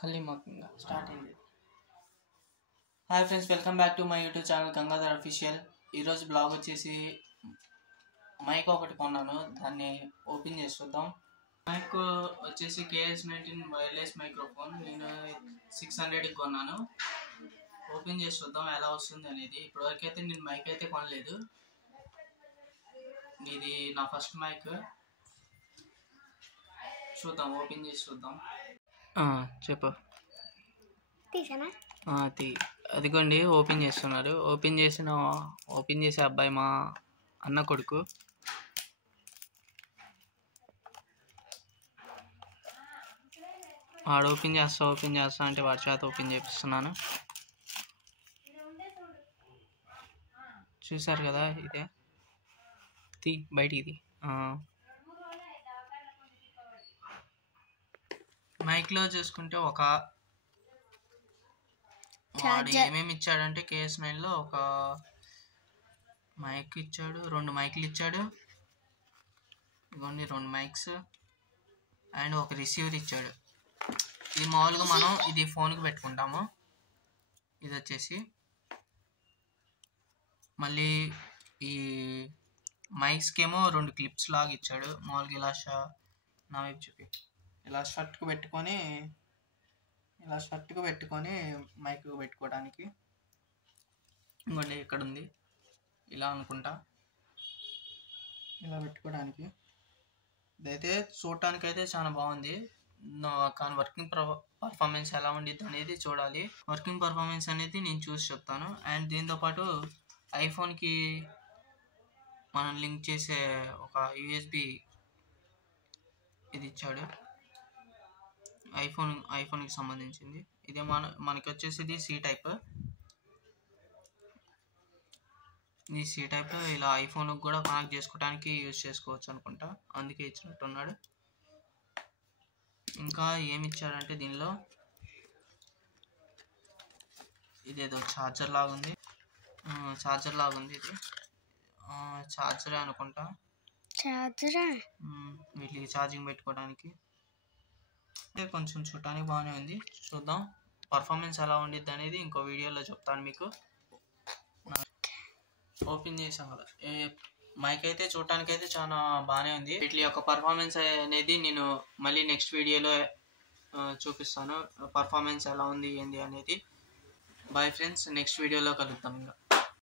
కలిమాకంగా start అయింది. Hi friends, welcome back to my YouTube channel Gangadhar official. ఈరోజు blog వచ్చేసి mic ఒకటి కొన్నాను, దాన్ని ఓపెన్ చేసి చూద్దాం. మైక్ వచ్చేసి KS19 వైర్లెస్ మైక్రోఫోన్. నేను 600కి కొన్నాను. ఓపెన్ చేసి చూద్దాం ఎలా వస్తుంది అనేది. ఇప్పటివరకు అయితే నేను మైక్ అయితే కొనలేదు, ఇది నా ఫస్ట్ మైక్. చూద్దాం, ఓపెన్ చేసి చూద్దాం. చెప్పు. అదిగోండి ఓపెన్ చేస్తున్నారు. ఓపెన్ చేసే అబ్బాయి మా అన్న కొడుకు. వాడు ఓపెన్ చేస్తా అంటే వాడి చేత ఓపెన్ చేపిస్తున్నాను. చూసారు కదా, ఇదే బయటికి మైక్లో చూసుకుంటే వాడు ఏమేమి ఇచ్చాడంటే KS9లో ఒక మైక్ ఇచ్చాడు, 2 మైక్లు ఇచ్చాడు, ఇవన్నీ 2 మైక్స్ అండ్ ఒక రిసీవర్ ఇచ్చాడు. ఇది మామూలుగా మనం ఇది ఫోన్కి పెట్టుకుంటాము. ఇది వచ్చేసి మళ్ళీ ఈ మైక్స్కి ఏమో 2 క్లిప్స్ లాగా ఇచ్చాడు. మామూలుగా ఇలా నా వైపు చూపి ఇలా షర్ట్కు పెట్టుకొని మైక్ పెట్టుకోవడానికి. ఇంకోటి ఇక్కడ ఉంది, ఇలా అనుకుంటా, ఇలా పెట్టుకోవడానికి. ఇదైతే చూడటానికి అయితే చాలా బాగుంది, కానీ వర్కింగ్ పర్ఫార్మెన్స్ ఎలా ఉండిద్ది అనేది చూడాలి. వర్కింగ్ పర్ఫార్మెన్స్ అనేది నేను చూసి చెప్తాను. అండ్ దీంతోపాటు ఐఫోన్కి మనం లింక్ చేసే ఒక USB ఇది ఇచ్చాడు, ఐఫోన్కి సంబంధించింది. ఇదే మనకి వచ్చేసి ఇది C టైప్. ఈ C టైప్ ఇలా ఐఫోన్కి కూడా కనెక్ట్ చేసుకోవడానికి యూజ్ చేసుకోవచ్చు అనుకుంటా, అందుకే ఇచ్చినట్టున్నాడు. ఇంకా ఏమి ఇచ్చాడంటే దీనిలో ఇదేదో ఛార్జర్ లాగా ఉంది. ఇది ఛార్జరే అనుకుంటా, వీటికి ఛార్జింగ్ పెట్టుకోవడానికి. కొంచెం చూడటానికి బాగానే ఉంది. చూద్దాం పర్ఫార్మెన్స్ ఎలా ఉండిద్ది అనేది ఇంకో వీడియోలో చెప్తాను మీకు. ఓపెన్ చేసాం కదా, మైక్ అయితే చూడటానికి అయితే చాలా బాగానే ఉంది. వీటి యొక్క పర్ఫార్మెన్స్ అనేది నేను మళ్ళీ నెక్స్ట్ వీడియోలో చూపిస్తాను, పర్ఫార్మెన్స్ ఎలా ఉంది ఏంది అనేది. బాయ్ ఫ్రెండ్స్, నెక్స్ట్ వీడియోలో కలుద్దాం ఇంకా.